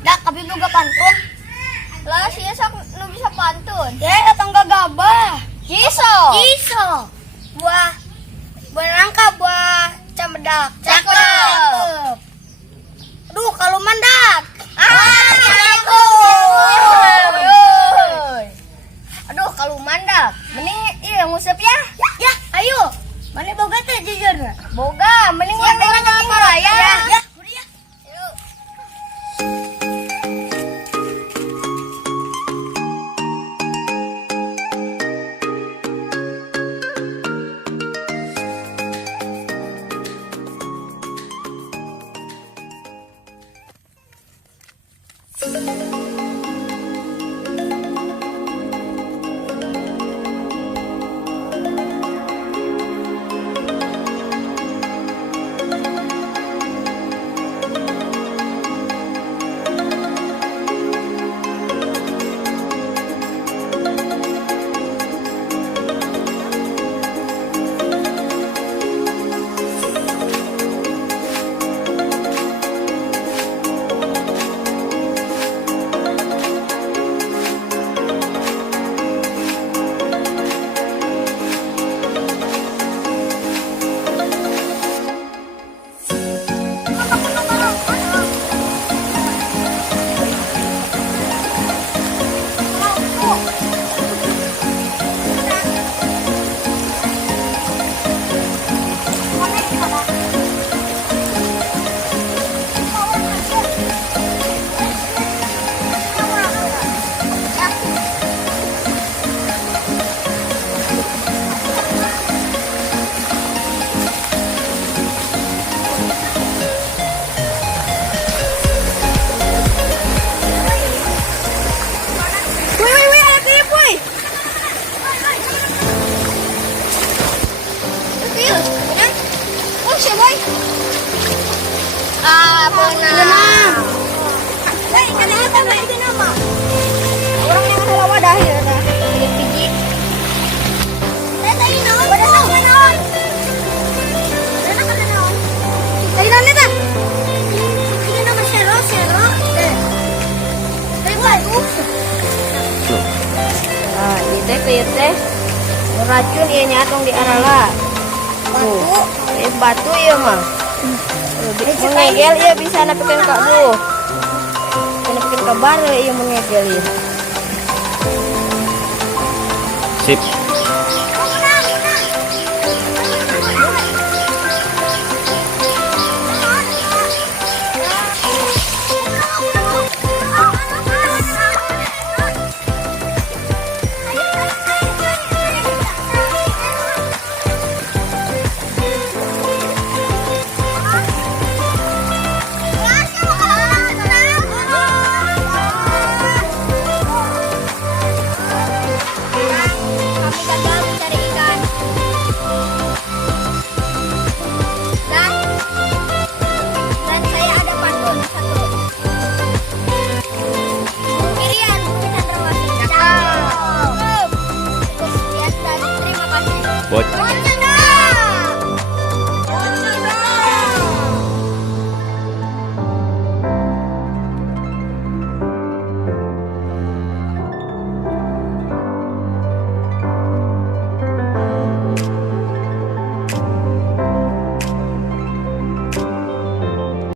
Dak, kabin lu gak pantun? Lah siya sak nu bisa pantun. Ya, datang gak gabah. Kiso. Kiso. Buah berangka buah camedak. Cakep. Aduh, kalau mandak. Cakep. Aduh, kalau mandak. Mending iya ngusap ya. Ya, ayo. Mana boga teh jujur. Boga, mending Ya, orang dengan paraya. Ya. Benar. Ikan apa itu nama? Orang yang salah wadah ya dah. Biji. Tadi naon? Tadi naon eta? Ini nama sero. Bagus. Ah, ieu teh beracun ieu nyatong di arala. Batu. Batu ieu mah. Mengegel ieu bisa napikeun ka buh. Napikeun ka bar ieu mengegel ieu. Sip.